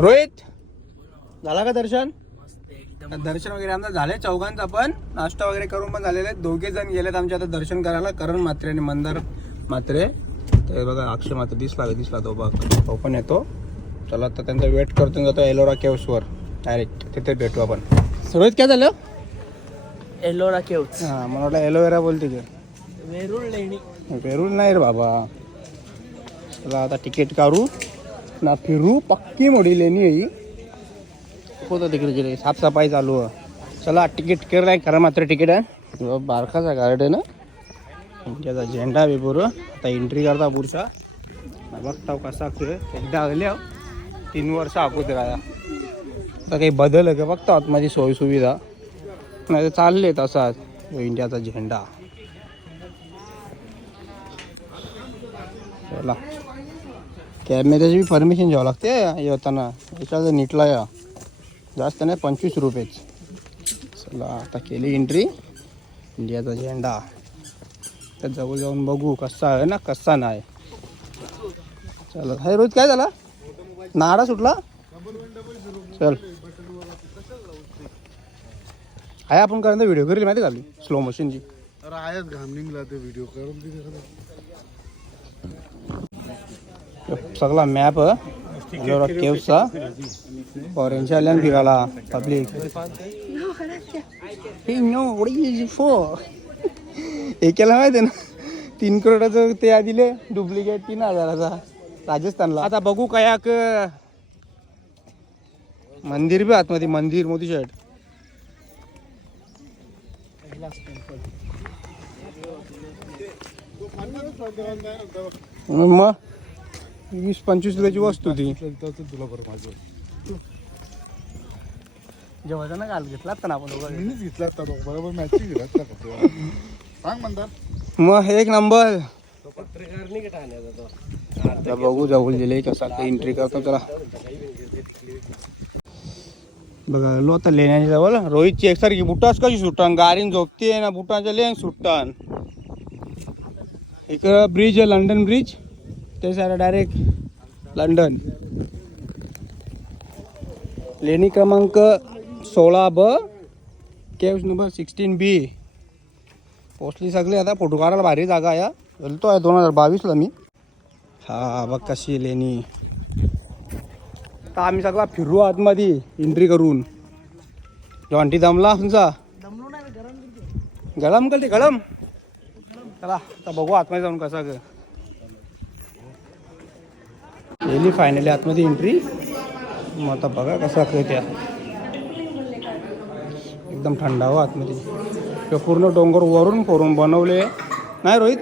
रोहित झाला का दर्शन? दर्शन वगैरे आमचं झालंय चौघांचं, पण नाश्ता वगैरे करून पण झालेले. 2 जण गेलेत आमच्या आता दर्शन करायला, करण म्हात्रे आणि मंदार म्हात्रे. ते बघा अक्षय म्हात्रे दिसला तो बघ, तो पण येतो. चला आता त्यांचा वेट करतो, जातो एलोरा केव्सवर डायरेक्ट, तिथे भेटू आपण. रोहित काय झालं? एलोरा केव्स. हां मला वाटलं एलोवेरा बोलते की. वेरूळ लेणी. वेरूळ नाही रे बाबा. चला आता तिकीट काढू ना, फिरू. पक्की मोठी लेणी आहे ही. होतं तिकडे साफसफाई चालू आहे. चला तिकीट केलं खरं मात्र तिकीट आहे. बारकाचा गार्डन इंडियाचा झेंडा आहे बरोबर. आता एंट्री करता पुढचा बघता कसा खेळ. एकदा आले 3 वर्ष अगोदर आया. आता काही बदल आहे का बघता आतमध्ये सोयीसुविधा नाही तर चालले तसाच इंडियाचा झेंडा. चला कॅमेऱ्याची परमिशन घ्यावं लागते येताना. याच्यात नीटला या जास्त नाही 25 रुपयेच. चला आता केली एंट्री. इंडियाचा झेंडा तर जवळ जाऊन बघू कसा आहे ना कसा नाही. चला हे रोज काय झाला? नाडा सुटला. चल आहे आपण करायला व्हिडिओ करेल माहिती झाली स्लो मोशनची. सगळा मॅप केव्हचा ऑरेंज आल्यान फिरायला पब्लिक. एकेला माहिती आहे ना 3 करोडाचं ते दिले डुप्लिकेट 3000चा राजस्थानला. आता बघू कयाक मंदिर बी आतमध्ये मंदिर मोदी शेट. मग 20-25 रुपयाची वस्तू ती. जेव्हा ना घाल घेतला ना आपण घेतला बरोबर मॅच सांग म्हणतात. मग एक नंबर. आता बघू जाऊ दिले कसा काही एंट्री करतो. चला बघा लो आता लेण्याच्या जवळ रोहितची एकसारखी बुटाच कशी सुटतान गाडीन झोपते ना बुटाच्या लेन सुटतान. इकडं ब्रिज आहे लंडन ब्रिज ते सारा डायरेक्ट लंडन. लेणी क्रमांक 16B केव्स नंबर 16B पोचली सगळी. आता फोटो काढायला भारी जागा या गेलतो आहे 2022ला मी. हा बघ कशी लेणी. आता आम्ही सगळा फिरू आतमध्ये एंट्री करून. जॉन्टी दमला तुमचा गळम करते गळम. चला आता बघू आतमध्ये जाऊन कसा गेली फायनली आतमध्ये एंट्री. मग आता बघा कसा त्या एकदम थंडावा आतमध्ये. किंवा पूर्ण डोंगर वरून फोरून बनवले नाही रोहित.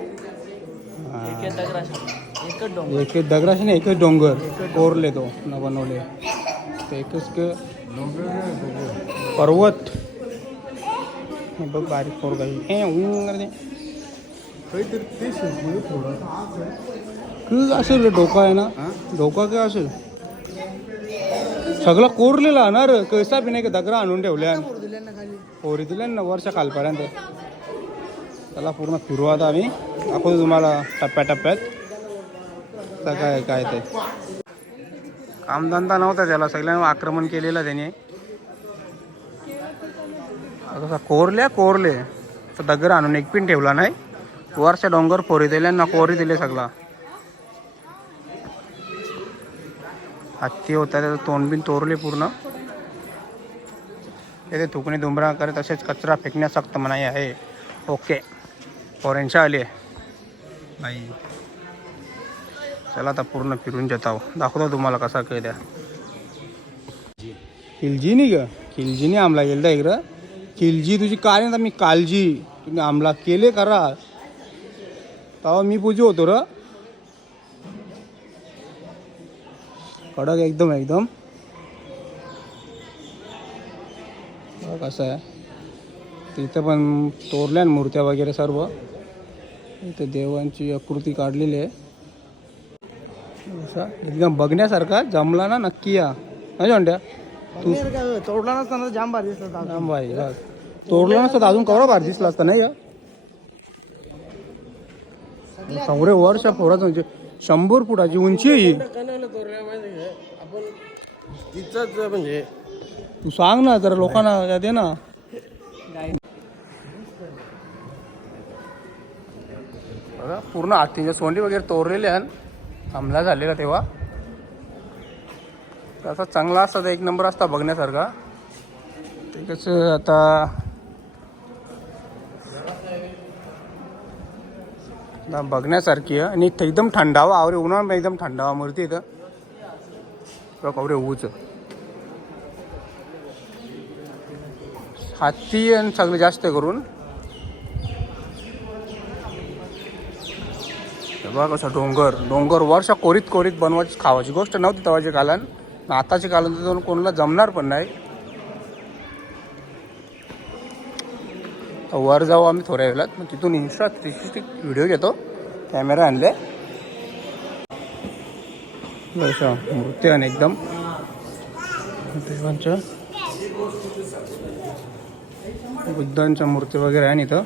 एक दगडाशी एकच डोंगर कोरले तो न बनवले एकच पर्वत. बघ बारीक फोर काही असेल रे. डोका आहे ना डोका काय असेल सगळं कोरलेला ना रे. कैसा बी नाही का दगडा आणून ठेवल्या पोरी दिल्या ना वर्षा खालपर्यंत. त्याला पूर्ण फिरू आता आम्ही दाखवतो तुम्हाला टप्प्याटप्प्यात काय काय ते. कामधंदा नव्हता त्याला सगळ्यांना आक्रमण केलेलं त्याने. कसा कोरले तर दगड आणून एक पिन ठेवला नाही. वरच्या डोंगर फोरी दिल्या ना कोरी दिले सगळा. हत्ती होता त्याचं तोंड बिन तोरले पूर्ण. येथे थुकणे दुमरा करे तसेच कचरा फेकण्यास सक्त मनाई आहे. ओके ऑरेंजच्या आली बाई. चला आता पूर्ण फिरून जात आहो दाखवतो तुम्हाला कसा काय द्या. खिलजी नाही का खिलजीने आमला गेलता इकडं. खिलजी तुझी काय नाही मी काळजी तुम्ही आमला केले करा तेव्हा मी पूजी होतो र. कडक एकदम एकदम. कसं आहे तिथं पण तोरल्या मूर्त्या वगैरे सर्व. इथं देवांची आकृती काढलेली आहे. एकदम बघण्यासारखा. जमला ना नक्की या नाही म्हणत्या तू. तोडला नसताना जाम भारी दिसला. जाम भारी तोडला नसतं अजून कवडा भारी दिसला असता नाही का. सगळे वर्ष फोडाचं म्हणजे 100 फुटाची उंची आहे ही. तिचंच म्हणजे तू सांग ना जरा लोकांना दे ना. बघा पूर्ण हातीच्या सोंडी वगैरे तोरलेल्या हमला झालेला तेव्हा. तसा चांगला असता तर एक नंबर असता बघण्यासारखा. ते कसं आता बघण्यासारखी आहे आणि इथं एकदम थंडावा आवरे उन्हाळा एकदम थंडावा मूर्ती इथं कवरे ऊच हाती आणि सगळं जास्त करून. बघा कसं डोंगर डोंगर वर्ष कोरीत कोरीत बनवायची खावायची गोष्ट नव्हती तेव्हाच्या कालन. आताच्या कालन तर कोणाला जमणार पण नाही. वर जाऊ आम्ही थोड्या वेळात मग तिथून इन्स्टा 360 व्हिडिओ घेतो. कॅमेरा आणले मूर्ती आणि एकदम देवांच्या बुद्धांच्या मूर्ती वगैरे आहे इथं.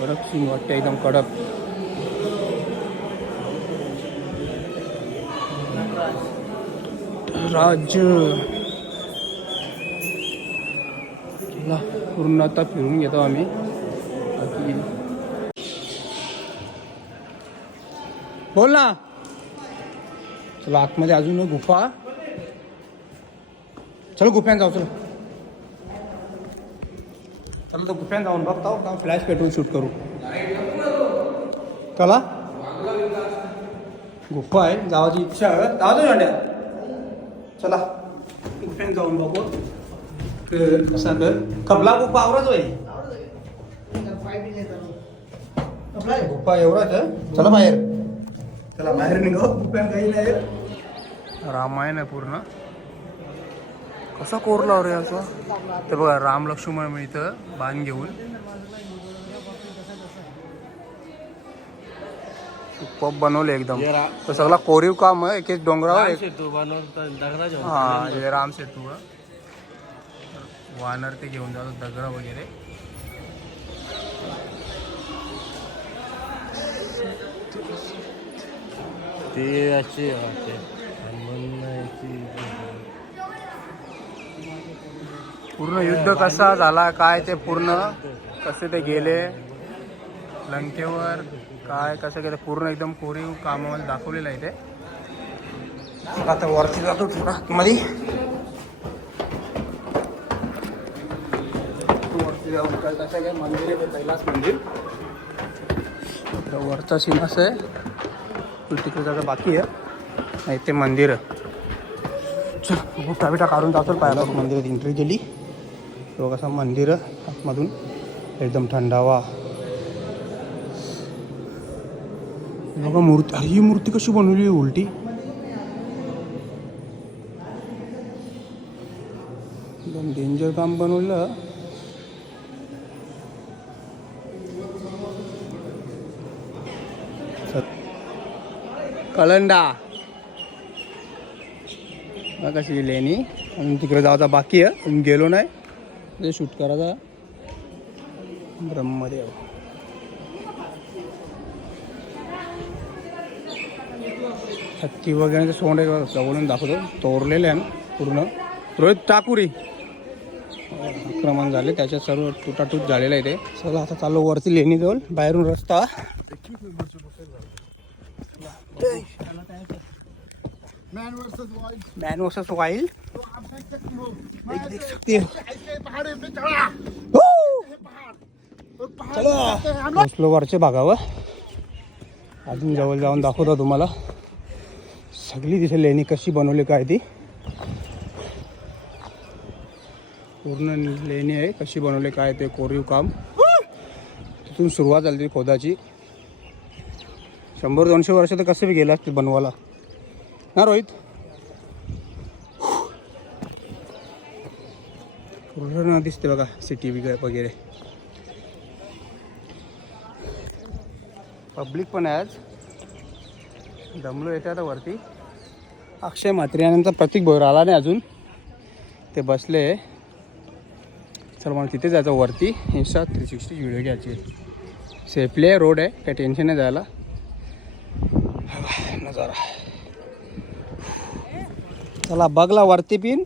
कडक सीन वाटते एकदम कडक. राज्य पूर्ण आता फिरून घेतो आम्ही. बोल ना. चला आतमध्ये अजून गुफा. चलो गुफ्यान जाऊ. चलो चला तर गुफ्यान जाऊन बघतो. फ्लॅश पेटवून शूट करू. चला गुफा आहे जावाची इच्छा आहे. जाऊ दे. चला गुफ्यान जाऊन बघू कसा कर. कबला गुफा आवराच होईल. गुफा एवढाच आहे. चला बाहेर. चला बाहेर निघो. गुफ्यान काही नाही. रामायण आहे पूर्ण. कसा कोरला रे असं. ते बघा राम लक्ष्मण मिळतं बाण घेऊन. पप बनवले एकदम. तो सगळा कोरीव काम आहे. एक एक डोंगरावर हा हे राम सेतू आहे. वानर ते घेऊन जातो दगड वगैरे. ते अशी पूर्ण युद्ध कसा झाला काय ते पूर्ण कसे ते गेले लंकेवर काय कसं केलं पूर्ण एकदम कोरीव कामामध्ये दाखवलेलं आहे ते. आता वरती जातो थोडा मध्ये. वरती जाऊन कसं काय मंदिर आहे कैलास मंदिर. वरचा सीन असं आहे. तिकडे जायचं बाकी आहे. नाही ते मंदिर चल बुटा बिटा काढून जातो. पाहिलं मंदिरात एंट्री केली. तो कसं मंदिर आतमधून एकदम थंडावा. बघा मूर्ती. ही मूर्ती कशी बनवली उलटी. एकदम डेंजर काम बनवलं. कलंडा कशी लेणी. आणि तिकडे जायचा बाकी आहे. अजून गेलो नाही. ते शूट करायचा. ब्रह्मदेव हत्ती वगैरे सोंड जवळून दाखवतो. तोरलेले आहे पूर्ण. रोहित टाकुरी आक्रमण झाले त्याच्यात सर्व तुटाटूट झालेलं आहे ते. चला आता चालू वरती लेणी जवळ. बाहेरून रस्ता मॅन वर्सेस वाइल्ड. देख सकते हो. चला बसलो वरच्या भागावर. अजून जवळ जाऊन दाखवतो तुम्हाला सगळी तिथे लेणी कशी बनवली काय ती. पूर्ण लेणी आहे कशी बनवली काय ते कोरीव काम. तिथून सुरुवात झाली खोदाची. 100-200 वर्ष तर कसं बी गेलं असते बनवायला ना रोहित. पूर्ण दिसते बघा सिटी वगैरे. पब्लिक पण आहे आज. दमलो येते आता वरती. अक्षय म्हात्रे प्रतीक भोयर आला नाही अजून. ते बसले. चल मला तिथे जायचं वरती. इंस्टा 360 व्हिडिओ घ्यायची. सेफली आहे. रोड आहे काही टेन्शन नाही जायला. नजारा. चला बघला वरती पिन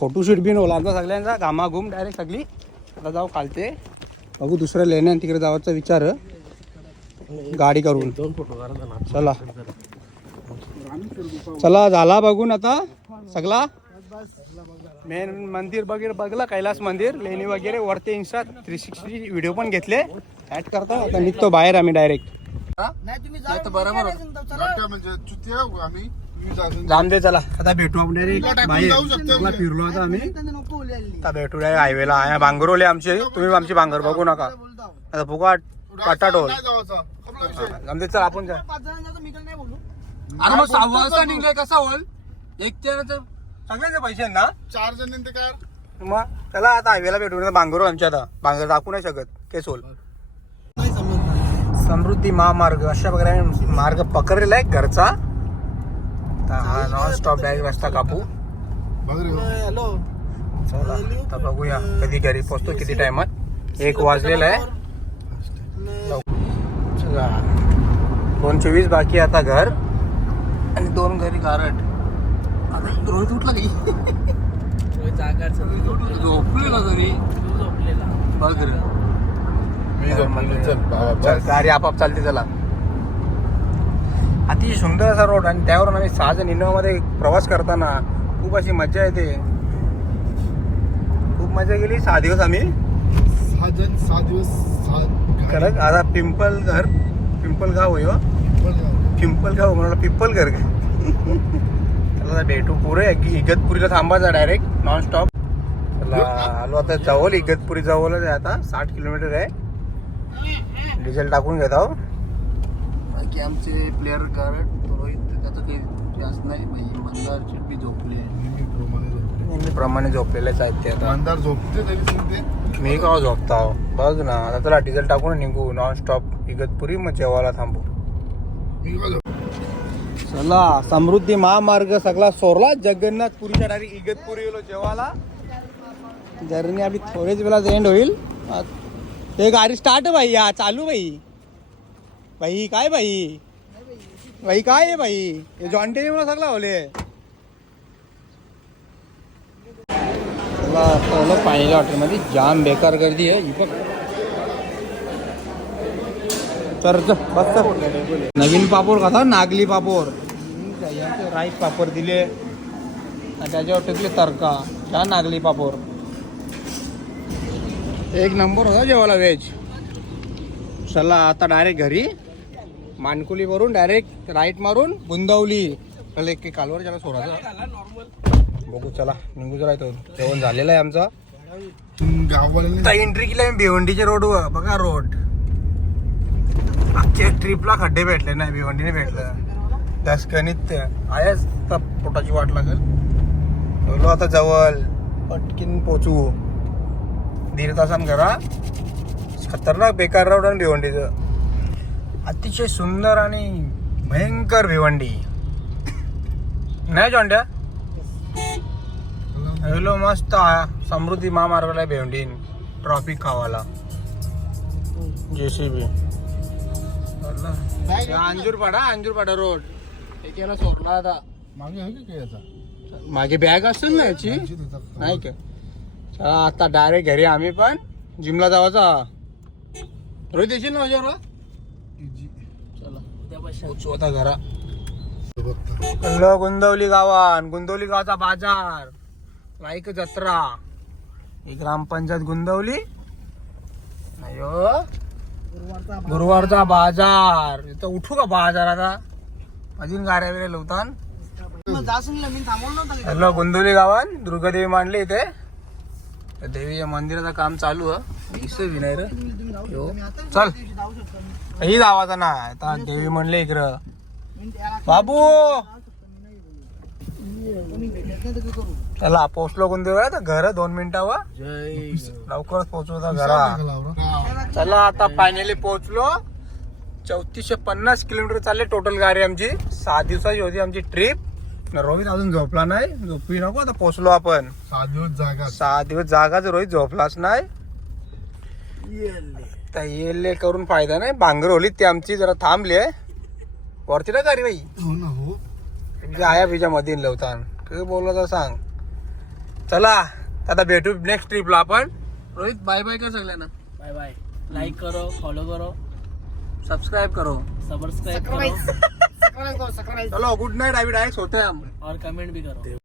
फोटोशूट बिन होला आमचा सगळ्यांचा घामाघूम डायरेक्ट सगळी. आता जाऊ खालते बघू दुसऱ्या लेण्या तिकडे जायचा विचार गाडी करून. 2 फोटो काढा ना. चला चला झाला बघून आता सगळा मेन मंदिर वगैरे बघला कैलास मंदिर लेणी वगैरे वरती इन्स्टा 360 व्हिडिओ पण घेतले ऍड करता. आता निघतो बाहेर आम्ही डायरेक्ट. बरोबर म्हणजे चुतिया आम्ही तुम्ही जा- जाम दे. चला आता भेटू आपण डायरेक्ट टाकून बाहेर. जाऊ शकतो. सगळा फिरलो आता आम्ही. आता भेटू डायरेक्ट हायवेला आहे बांगरोले आमचे. तुम्ही आमची बांगर बघू नका आता फुकाट काटाटोल. नाही जावाचा. आपला विषय. जाम दे. चल आपण जा. अरे मग 6 वाजता निघले कसा होईल एक सगळ्याचे पैसे आहेत ना 4 जण ते काय मग. चला आता हायवेला भेटू बांगरो आमच्या. आता बांगर दाखवू नाही शकत केसोल. समृद्धी महामार्ग अशा प्रकारे मार्ग पकडलेला आहे घरचा. हा नॉन स्टॉप डायरेक्ट रस्ता कापू. बघ रे हो. चला आता बघूया कधी घरी पोहोचतो किती टायमात. 1 वाजलेला आहे. चला 2:24 बाकी आता घर आणि 2 घरी गारट. आता रोहित उठला काही झोपले ना तरी बघ रे. मी झोपलो. चल बाबा चल बस. गाडी आपाप चालते. चला अतिशय सुंदर असा रोड आणि त्यावरून आम्ही 6 जण इनोवामध्ये प्रवास करताना खूप अशी मजा येते. खूप मजा गेली. 6 दिवस आम्ही 6 जण 6 दिवस 6 खरंच. आता पिंपलगाव होय हो. पिंपलगाव म्हणाला पिंपलघर. चला भेटू पुरे इगतपुरीला थांबायचा डायरेक्ट नॉन स्टॉप. चला आलो आता जवळ इगतपुरी जवळच आहे. आता 60 किलोमीटर आहे. डिझेल टाकून घेत आहो. बाकी आमचे प्लेअर गारट रोहित त्याचं काही जास्त नाही. मंदार चिडपी झोपले नेहमीप्रमाणे झोपलेलेच आहेत ते. आता अंधार झोपते तरी सांगते. मी का झोपता हो बघ ना. आता चला डिझेल टाकून निघू नॉन स्टॉप इगतपुरी. मग जेवायला थांबू. मी का झोप- चला समृद्धी महामार्ग सगळा सोरला. जगन्नाथपुरीच्या डायरेक्ट इगतपुरी गेलो जेवायला. जर्नी आपली थोडेच वेळात एंड होईल. ते गाडी स्टार्ट भाई या चालू भाई. भाई काय भाई भाई काय आहे भाई हे जॉन्टेने मला सगळा होले. चला पहिलं पाहिलं हॉटेलमध्ये जाम बेकार गर्दी आहे. ही बघ चल बस. नवीन पापड खाता नागली पापड. राईस पापड दिले आणि त्याच्यावर टाकले तडका. छान नागली पापड. 1 नंबर होता जेवायला व्हेज. चला आता डायरेक्ट घरी. मानकुली वरून डायरेक्ट राईट मारून गुंदवली. चला एक कालवर ज्याला सोडायचं बघू. चला निघू. जरा इथं जेवण झालेलं आहे आमचा. गाववाल्याने एंट्री केली आहे भिवंडीच्या रोडवर. बघा रोड. आजच्या ट्रिपला खड्डे भेटले नाही. भिवंडीने भेटलं. दसकणीत आहेच तर पोटाची वाट लागेल. बोलो आता जवळ पटकीन पोचू. 1.5 तासान घरा. खतरनाक बेकार रोड आणि भिवंडीचं. अतिशय सुंदर आणि भयंकर भिवंडी नाही जॉन्ड्या. हॅलो मस्त समृद्धी महामार्गाला भिवंडी. ट्रॉफिक खावाला JCB. अंजूरपाडा रोड. एक याला सोडला आता. मागे आहे का काय याचा मागे बॅग असेल ना याची नाही का. चला आता डायरेक्ट घरी. आम्ही पण जिमला जावाचा. रोहित येशील ना माझ्यावर. चला पोचू आता घरा. गुंदवली गावान. गुंदवली गावाचा बाजार. लाईक जत्रा. ही ग्रामपंचायत गुंदवली. अयो गुरुवारचा बाजार. इथं उठू का बाजार आता. अजून गाड्या वगैरे लवतान. हॅलो गुंदवली गावान दुर्गादेवी मांडली इथे. देवीच्या मंदिराचं काम चालू आहे. विनायर चल ही जावाचा ना. आता देवी म्हणले इकडं बाबू. चला पोचलो गुंदवली. घर 2 मिनिटावर लवकरच पोहोचू आता घरा. चला आता फायनली पोहोचलो. 3450 किलोमीटर चालले टोटल गाडी आमची. 6 दिवसाची होती आमची ट्रिप. रोहित अजून झोपला नाही. झोपी नको. आता पोहोचलो आपण. 7 दिवस जागा 6 दिवस जागाच. रोहित झोपलाच नाही. तर येले करून फायदा नाही. भांगर होली ती आमची जरा थांबली आहे. वरती ना गाडी बाई हो ना हो आया बिजा मध्ये लवतान काय बोलला तर सांग. चला आता भेटू नेक्स्ट ट्रिपला आपण. रोहित बाय बाय कर सगळ्यांना. Bye bye. लाइक करो, फॉलो करो, सब्सक्राइब करो. सब्सक्राइब करो चलो गुड नाइट. अभी डायरेक्ट सोते हैं हम. और कमेंट भी करो.